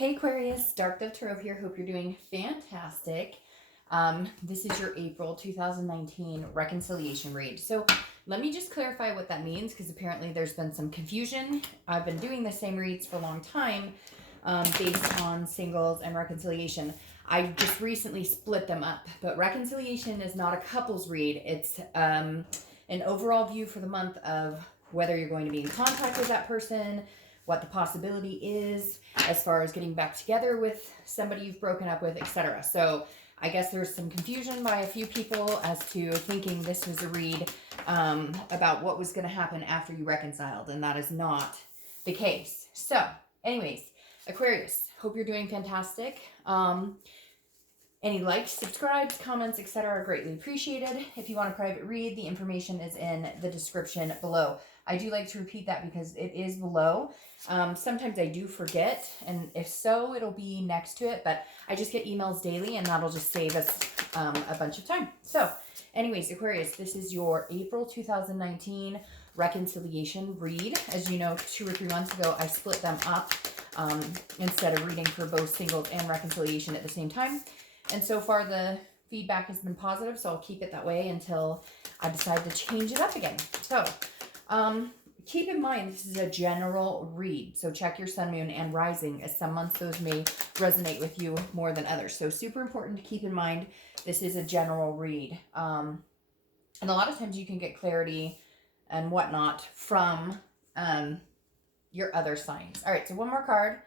Hey Aquarius, Dark Dove Tarot here. Hope you're doing fantastic. This is your April 2019 reconciliation read. So let me just clarify what that means, because apparently there's been some confusion. I've been doing the same reads for a long time based on singles and reconciliation. I just recently split them up, but reconciliation is not a couples read. It's an overall view for the month of whether you're going to be in contact with that person, what the possibility is as far as getting back together with somebody you've broken up with, etc. So I guess there's some confusion by a few people as to thinking this was a read about what was going to happen after you reconciled, and that is not the case. So anyways, Aquarius, hope you're doing fantastic. Any likes, subscribes, comments, etc. are greatly appreciated. If you want a private read, the information is in the description below. I do like to repeat that because it is below. Sometimes I do forget, and if so, it'll be next to it, but I just get emails daily, and that'll just save us a bunch of time. So anyways, Aquarius, this is your April 2019 reconciliation read. As you know, 2 or 3 months ago, I split them up instead of reading for both singles and reconciliation at the same time. And so far, the feedback has been positive, so I'll keep it that way until I decide to change it up again. So keep in mind, this is a general read. So check your sun, moon, and rising, as some months those may resonate with you more than others. So super important to keep in mind, this is a general read. And a lot of times you can get clarity and whatnot from your other signs. All right, so one more card,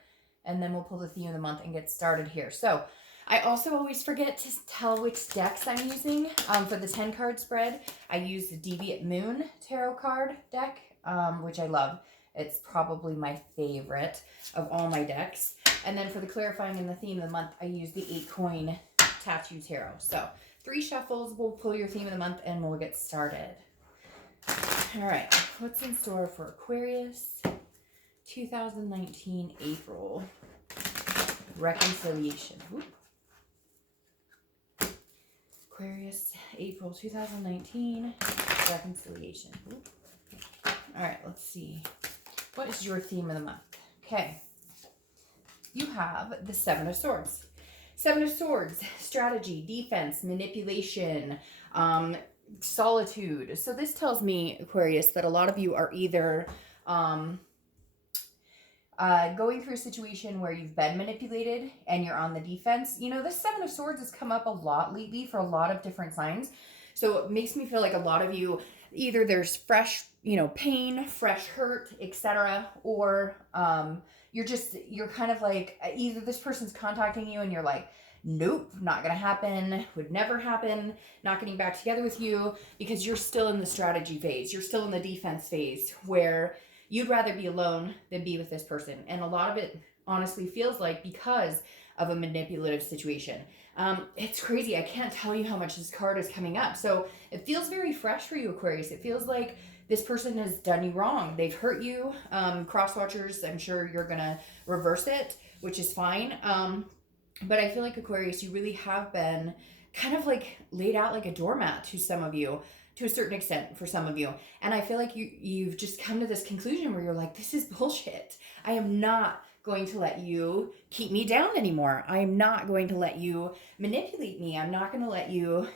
and then we'll pull the theme of the month and get started here. So I also always forget to tell which decks I'm using. For the 10 card spread, I use the Deviant Moon tarot card deck, which I love. It's probably my favorite of all my decks. And then for the clarifying and the theme of the month, I use the 8 coin tattoo tarot. So 3 shuffles, we'll pull your theme of the month and we'll get started. All right, what's in store for Aquarius 2019 April reconciliation? Ooh. Aquarius, April 2019, reconciliation. Ooh. All right, let's see. What is your theme of the month? Okay. You have the 7 of Swords. 7 of Swords, strategy, defense, manipulation, solitude. So this tells me, Aquarius, that a lot of you are either going through a situation where you've been manipulated and you're on the defense. You know, this 7 of Swords has come up a lot lately for a lot of different signs. So it makes me feel like a lot of you, either there's fresh, pain, fresh hurt, etc. Or you're kind of like, either this person's contacting you and you're like, nope, not going to happen, would never happen, not getting back together with you, because you're still in the strategy phase. You're still in the defense phase where you'd rather be alone than be with this person. And a lot of it honestly feels like because of a manipulative situation. It's crazy. I can't tell you how much this card is coming up. So it feels very fresh for you, Aquarius. It feels like this person has done you wrong. They've hurt you. Cross watchers, I'm sure you're going to reverse it, which is fine. But I feel like, Aquarius, you really have been kind of like laid out like a doormat to some of you, to a certain extent for some of you. And I feel like you've just come to this conclusion where you're like, this is bullshit. I am not going to let you keep me down anymore. I am not going to let you manipulate me. I'm not going to let you,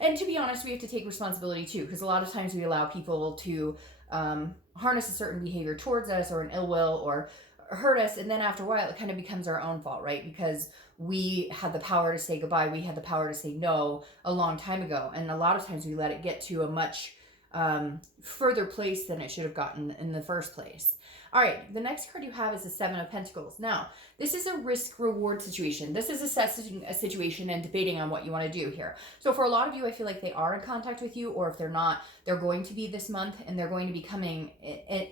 and to be honest, we have to take responsibility too, because a lot of times we allow people to harness a certain behavior towards us, or an ill will, or hurt us, and then after a while it kind of becomes our own fault, right? Because we had the power to say goodbye, we had the power to say no a long time ago, and a lot of times we let it get to a much further place than it should have gotten in the first place. All right, the next card you have is the 7 of Pentacles. Now, this is a risk-reward situation. This is assessing a situation and debating on what you want to do here. So for a lot of you, I feel like they are in contact with you, or if they're not, they're going to be this month, and they're going to be coming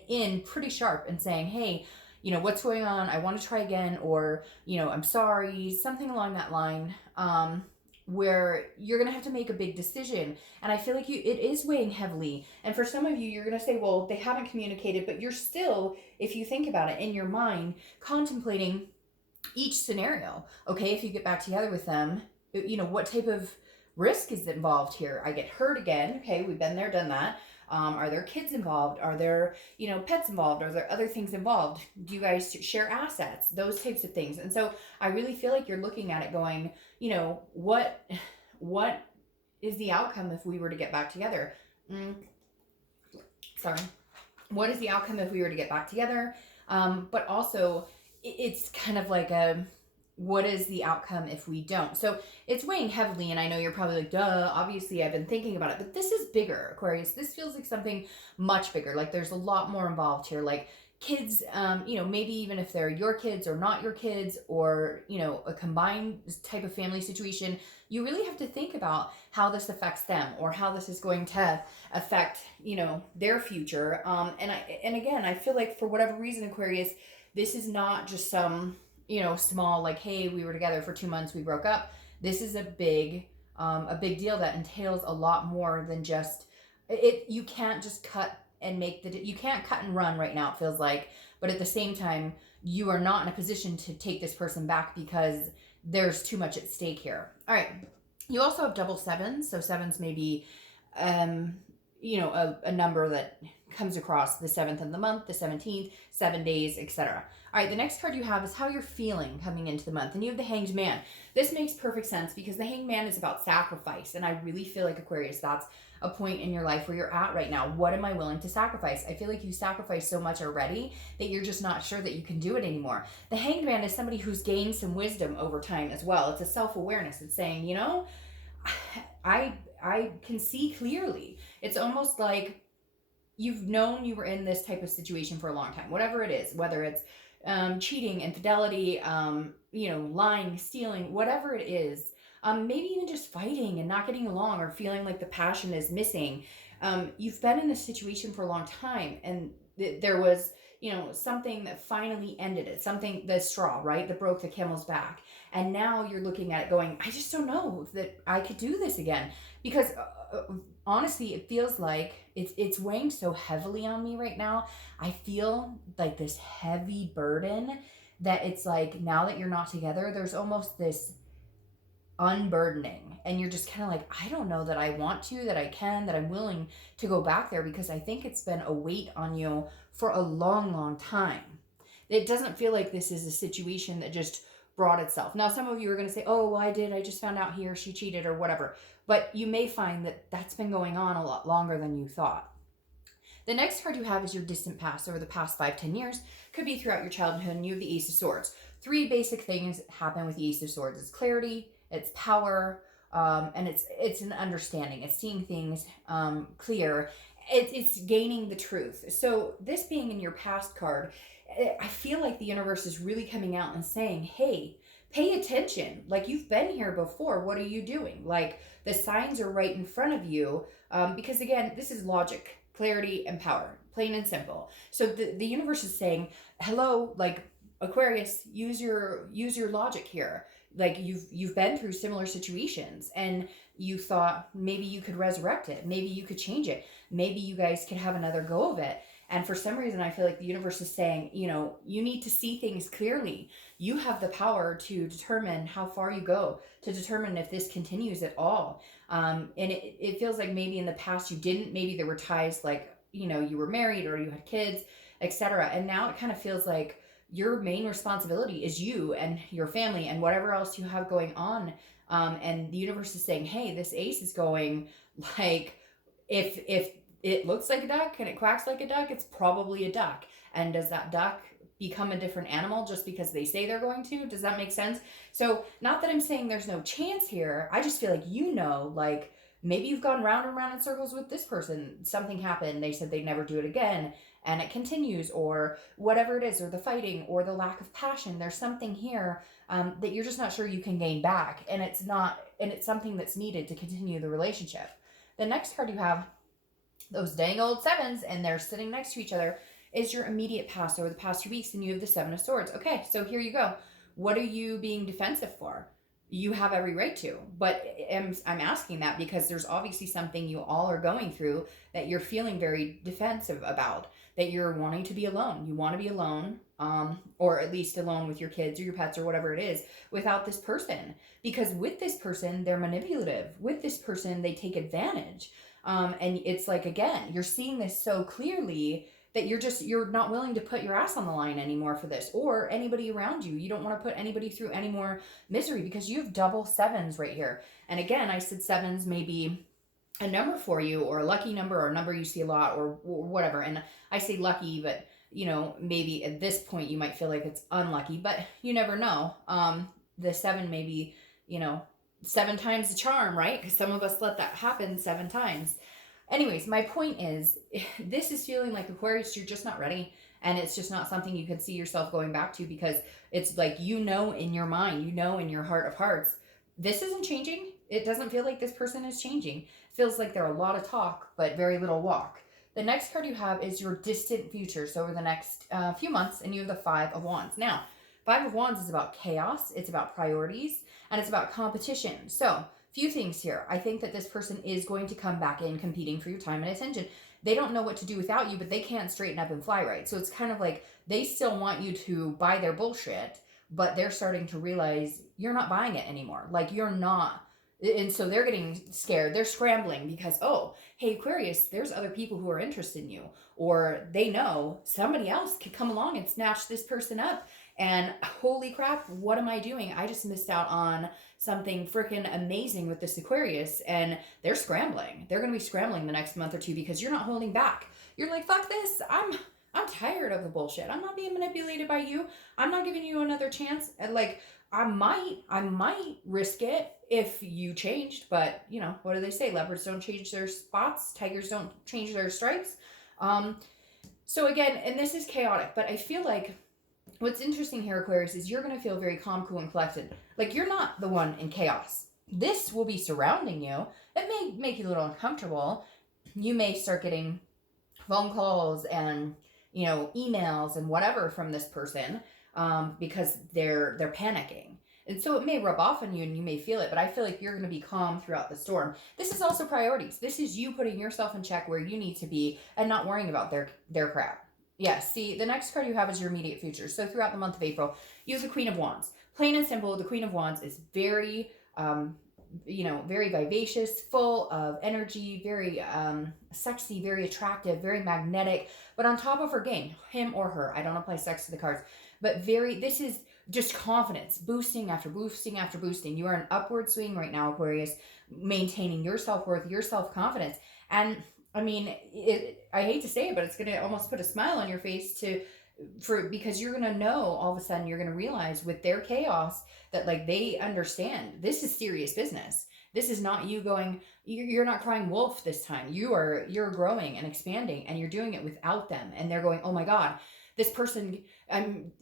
in pretty sharp and saying, hey, what's going on? I want to try again, or, I'm sorry, something along that line, where you're going to have to make a big decision. And I feel like it is weighing heavily. And for some of you, you're going to say, well, they haven't communicated, but you're still, if you think about it in your mind, contemplating each scenario. Okay, if you get back together with them, what type of risk is involved here? I get hurt again. Okay, we've been there, done that. Are there kids involved? Are there, you know, pets involved? Are there other things involved? Do you guys share assets? Those types of things. And so I really feel like you're looking at it going, you know, what is the outcome if we were to get back together? Sorry. What is the outcome if we were to get back together? But also, it's kind of like a, what is the outcome if we don't? So it's weighing heavily, and I know you're probably like, duh, obviously I've been thinking about it, but this is bigger, Aquarius. This feels like something much bigger. Like there's a lot more involved here. Like kids, you know, maybe even if they're your kids or not your kids, or, you know, a combined type of family situation, you really have to think about how this affects them, or how this is going to affect, you know, their future. And again, I feel like for whatever reason, Aquarius, this is not just some, you know, small, like, hey, we were together for 2 months, we broke up. This is a big deal that entails a lot more than just it. You can't just cut and make you can't cut and run right now, it feels like. But at the same time, you are not in a position to take this person back because there's too much at stake here. All right. You also have double sevens. So sevens may be, you know, a number that comes across the 7th of the month, the 17th, 7 days, etc. All right, the next card you have is how you're feeling coming into the month. And you have the Hanged Man. This makes perfect sense because the Hanged Man is about sacrifice. And I really feel like, Aquarius, that's a point in your life where you're at right now. What am I willing to sacrifice? I feel like you sacrificed so much already that you're just not sure that you can do it anymore. The Hanged Man is somebody who's gained some wisdom over time as well. It's a self-awareness. It's saying, you know, I can see clearly. It's almost like you've known you were in this type of situation for a long time, whatever it is, whether it's cheating, infidelity, you know, lying, stealing, whatever it is, maybe even just fighting and not getting along, or feeling like the passion is missing. You've been in this situation for a long time, and there was, you know, something that finally ended it, something, the straw, right, that broke the camel's back. And now you're looking at it going, I just don't know that I could do this again. Because honestly, it feels like it's weighing so heavily on me right now. I feel like this heavy burden that it's like, now that you're not together, there's almost this unburdening, and you're just kind of like, I don't know that I want to, that I can, that I'm willing to go back there, because I think it's been a weight on you for a long, long time. It doesn't feel like this is a situation that just brought itself. Now, some of you are going to say, oh, well, I just found out he or she cheated or whatever. But you may find that that's been going on a lot longer than you thought. The next card you have is your distant past, over the past 5-10 years. Could be throughout your childhood, and you have the Ace of Swords. 3 basic things happen with the Ace of Swords. It's clarity, it's power, and it's an understanding. It's seeing things clear. It's gaining the truth. So this being in your past card, I feel like the universe is really coming out and saying, hey, pay attention. Like, you've been here before. What are you doing? Like, the signs are right in front of you. Because again, this is logic, clarity, and power, plain and simple. So the universe is saying, hello, like, Aquarius, use your logic here. Like, you've been through similar situations, and you thought maybe you could resurrect it. Maybe you could change it. Maybe you guys could have another go of it. And for some reason, I feel like the universe is saying, you know, you need to see things clearly. You have the power to determine how far you go, to determine if this continues at all. And it feels like maybe in the past you didn't. Maybe there were ties, like, you know, you were married or you had kids, etc. And now it kind of feels like your main responsibility is you and your family and whatever else you have going on. And the universe is saying, hey, this ace is going, like, if it looks like a duck and it quacks like a duck, it's probably a duck. And does that duck become a different animal just because they say they're going to? Does that make sense? So not that I'm saying there's no chance here. I just feel like, you know, like, maybe you've gone round and round in circles with this person. Something happened. They said they'd never do it again, and it continues, or whatever it is, or the fighting, or the lack of passion. There's something here that you're just not sure you can gain back. And it's something that's needed to continue the relationship. The next card you have, those dang old sevens, and they're sitting next to each other, is your immediate past over the past 2 weeks, and you have the 7 of Swords. Okay, so here you go. What are you being defensive for? You have every right to, but I'm asking that because there's obviously something you all are going through that you're feeling very defensive about, that you're wanting to be alone. You want to be alone, or at least alone with your kids or your pets or whatever it is, without this person. Because with this person, they're manipulative. With this person, they take advantage. And it's like, again, you're seeing this so clearly that you're not willing to put your ass on the line anymore for this, or anybody around you. You don't want to put anybody through any more misery, because you have double sevens right here. And again, I said sevens may be a number for you, or a lucky number, or a number you see a lot, or whatever. And I say lucky, but maybe at this point you might feel like it's unlucky, but you never know. The seven may be, 7 times the charm, right? Because some of us let that happen 7 times. Anyways, my point is, this is feeling like, Aquarius, you're just not ready. And it's just not something you could see yourself going back to, because it's like, in your mind, in your heart of hearts, this isn't changing. It doesn't feel like this person is changing. It feels like there are a lot of talk, but very little walk. The next card you have is your distant future. So over the next few months, and you have the 5 of Wands. Now, 5 of Wands is about chaos. It's about priorities, and it's about competition. So few things here. I think that this person is going to come back in competing for your time and attention. They don't know what to do without you, but they can't straighten up and fly right. So it's kind of like they still want you to buy their bullshit, but they're starting to realize you're not buying it anymore. Like, you're not. And so they're getting scared. They're scrambling because, oh, hey, Aquarius, there's other people who are interested in you. Or they know somebody else could come along and snatch this person up. And holy crap, what am I doing? I just missed out on something freaking amazing with this Aquarius. And they're scrambling. They're going to be scrambling the next month or two, because you're not holding back. You're like, fuck this. I'm tired of the bullshit. I'm not being manipulated by you. I'm not giving you another chance. And like, I might risk it if you changed, but what do they say? Leopards don't change their spots. Tigers don't change their stripes. So again, and this is chaotic, but I feel like what's interesting here, Aquarius, is you're going to feel very calm, cool, and collected. Like, you're not the one in chaos. This will be surrounding you. It may make you a little uncomfortable. You may start getting phone calls and, emails and whatever from this person, because they're panicking. And so it may rub off on you and you may feel it, but I feel like you're going to be calm throughout the storm. This is also priorities. This is you putting yourself in check where you need to be and not worrying about their crap. Yes, see, the next card you have is your immediate future. So throughout the month of April, you have the Queen of Wands. Plain and simple, the Queen of Wands is very, very vivacious, full of energy, very sexy, very attractive, very magnetic, but on top of her game, him or her. I don't apply sex to the cards, but this is just confidence, boosting after boosting after boosting. You are in upward swing right now, Aquarius, maintaining your self-worth, your self-confidence. And I mean, I hate to say it, but it's going to almost put a smile on your face because you're going to know, all of a sudden, you're going to realize with their chaos that, like, they understand this is serious business. This is not you going, you're not crying wolf this time. You're growing and expanding, and you're doing it without them. And they're going, oh my God, this person,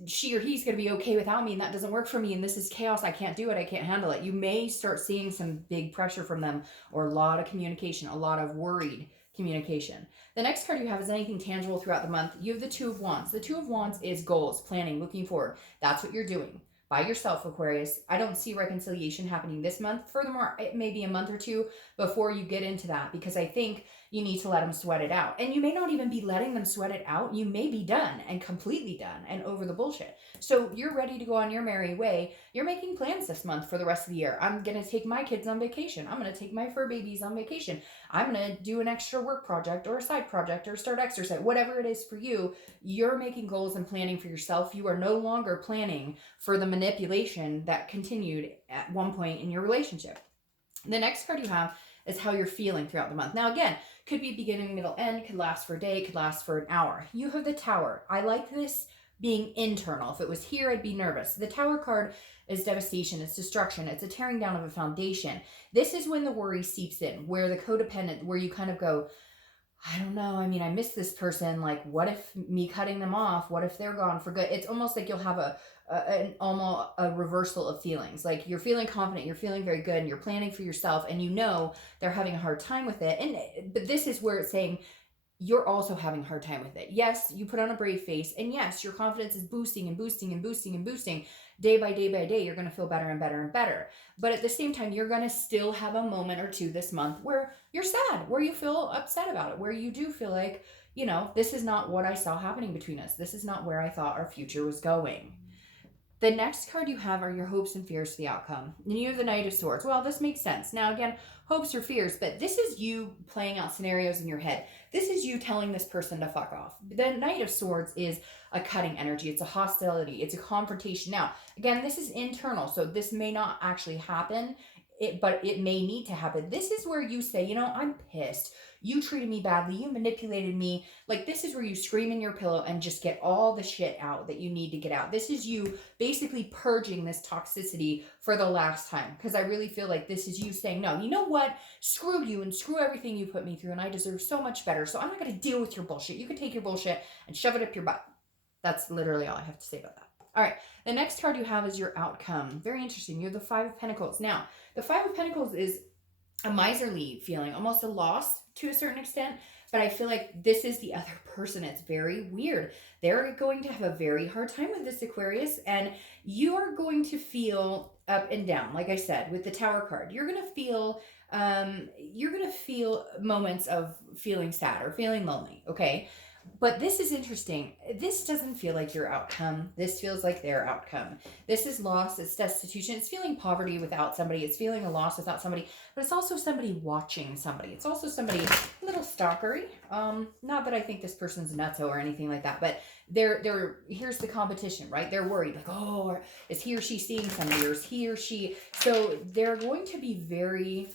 she or he's going to be okay without me, and that doesn't work for me, and this is chaos. I can't do it. I can't handle it. You may start seeing some big pressure from them, or a lot of communication, a lot of worried communication. The next card you have is anything tangible throughout the month. You have the 2 of Wands. The 2 of Wands is goals, planning, looking forward. That's what you're doing by yourself, Aquarius. I don't see reconciliation happening this month. Furthermore, it may be a month or two before you get into that, because I think you need to let them sweat it out. And you may not even be letting them sweat it out. You may be done and completely done and over the bullshit. So you're ready to go on your merry way. You're making plans this month for the rest of the year. I'm going to take my kids on vacation. I'm going to take my fur babies on vacation. I'm going to do an extra work project or a side project or start exercise. Whatever it is for you, you're making goals and planning for yourself. You are no longer planning for the manipulation that continued at one point in your relationship. The next card you have is how you're feeling throughout the month. Now, again, could be beginning, middle, end, could last for a day, could last for an hour. You have the Tower. I like this being internal. If it was here, I'd be nervous. The Tower card is devastation, it's destruction, it's a tearing down of a foundation. This is when the worry seeps in, where the codependent, where you kind of go, I don't know, I mean, I miss this person. Like, what if me cutting them off? What if they're gone for good? It's almost like you'll have almost a reversal of feelings. Like, you're feeling confident, you're feeling very good, and you're planning for yourself, and you know they're having a hard time with it. But this is where it's saying you're also having a hard time with it. Yes, you put on a brave face, and yes, your confidence is boosting and boosting and boosting and boosting. Day by day by day, you're going to feel better and better and better. But at the same time, you're going to still have a moment or two this month where you're sad, where you feel upset about it, where you do feel like, this is not what I saw happening between us. This is not where I thought our future was going. The next card you have are your hopes and fears for the outcome. And you have the Knight of Swords. Well, this makes sense. Now, again, hopes or fears, but this is you playing out scenarios in your head. This is you telling this person to fuck off. The Knight of Swords is a cutting energy. It's a hostility. It's a confrontation. Now, again, this is internal, so this may not actually happen, but it may need to happen. This is where you say, you know, I'm pissed. You treated me badly. You manipulated me. Like, this is where you scream in your pillow and just get all the shit out that you need to get out. This is you basically purging this toxicity for the last time. Because I really feel like this is you saying, no, you know what? Screw you and screw everything you put me through. And I deserve so much better. So I'm not going to deal with your bullshit. You can take your bullshit and shove it up your butt. That's literally all I have to say about that. All right. The next card you have is your outcome. Very interesting. You're the Five of Pentacles. Now, the Five of Pentacles is a miserly feeling, almost a loss to a certain extent, but I feel like this is the other person. It's very weird. They're going to have a very hard time with this, Aquarius, and you're going to feel up and down. Like I said, with the Tower card, you're going to feel moments of feeling sad or feeling lonely, okay? But this is interesting. This doesn't feel like your outcome. This feels like their outcome. This is loss. It's destitution. It's feeling poverty without somebody. It's feeling a loss without somebody. But it's also somebody watching somebody. It's also somebody a little stalkery. Not that I think this person's nutso or anything like that. But here's the competition, right? They're worried. Like, oh, is he or she seeing somebody? Or is he or she? So they're going to be very...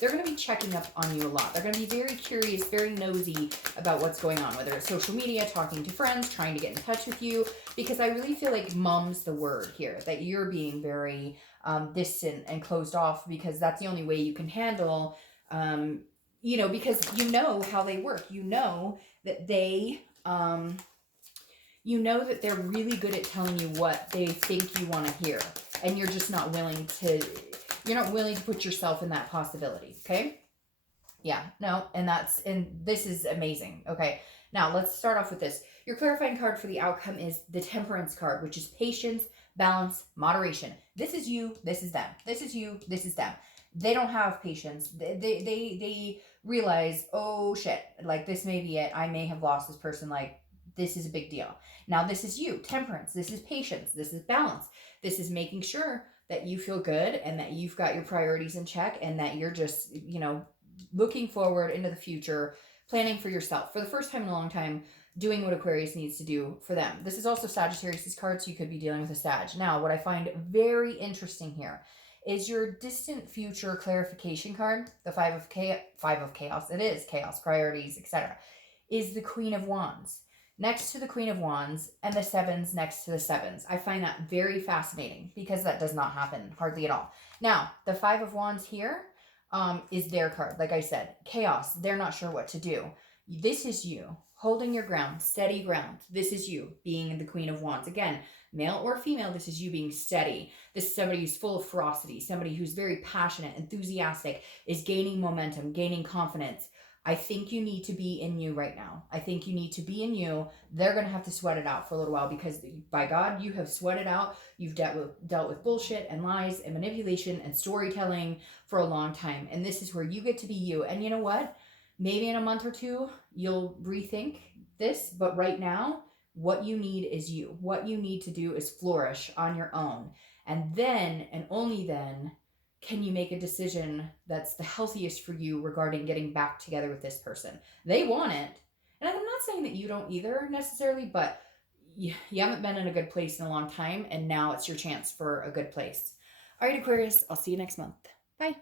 they're going to be checking up on you a lot. They're going to be very curious, very nosy about what's going on, whether it's social media, talking to friends, trying to get in touch with you, because I really feel like mum's the word here, that you're being very distant and closed off, because that's the only way you can handle, you know, because you know how they work. You know that they... you know that they're really good at telling you what they think you want to hear, and you're just not willing to... You're not willing to put yourself in that possibility, okay? Yeah, no, and this is amazing, okay? Now, let's start off with this. Your clarifying card for the outcome is the Temperance card, which is patience, balance, moderation. This is you, this is them. This is you, this is them. They don't have patience. They realize, oh, shit, like, this may be it. I may have lost this person, like, this is a big deal. Now, this is you, Temperance. This is patience. This is balance. This is making sure that you feel good and that you've got your priorities in check and that you're just, you know, looking forward into the future, planning for yourself. For the first time in a long time, doing what Aquarius needs to do for them. This is also Sagittarius' card, so you could be dealing with a Sag. Now, what I find very interesting here is your distant future clarification card, the Five of Chaos, it is Chaos, priorities, etc., is the Queen of Wands. Next to the Queen of Wands and the Sevens next to the Sevens. I find that very fascinating because that does not happen hardly at all. Now, the Five of Wands here is their card. Like I said, chaos. They're not sure what to do. This is you holding your ground, steady ground. This is you being the Queen of Wands. Again, male or female, this is you being steady. This is somebody who's full of ferocity, somebody who's very passionate, enthusiastic, is gaining momentum, gaining confidence. I think you need to be in you right now. I think you need to be in you. They're going to have to sweat it out for a little while because, by God, you have sweated out. You've dealt with bullshit and lies and manipulation and storytelling for a long time. And this is where you get to be you. And you know what? Maybe in a month or two, you'll rethink this. But right now, what you need is you. What you need to do is flourish on your own. And then, and only then, can you make a decision that's the healthiest for you regarding getting back together with this person? They want it. And I'm not saying that you don't either necessarily, but you haven't been in a good place in a long time, and now it's your chance for a good place. All right, Aquarius, I'll see you next month. Bye.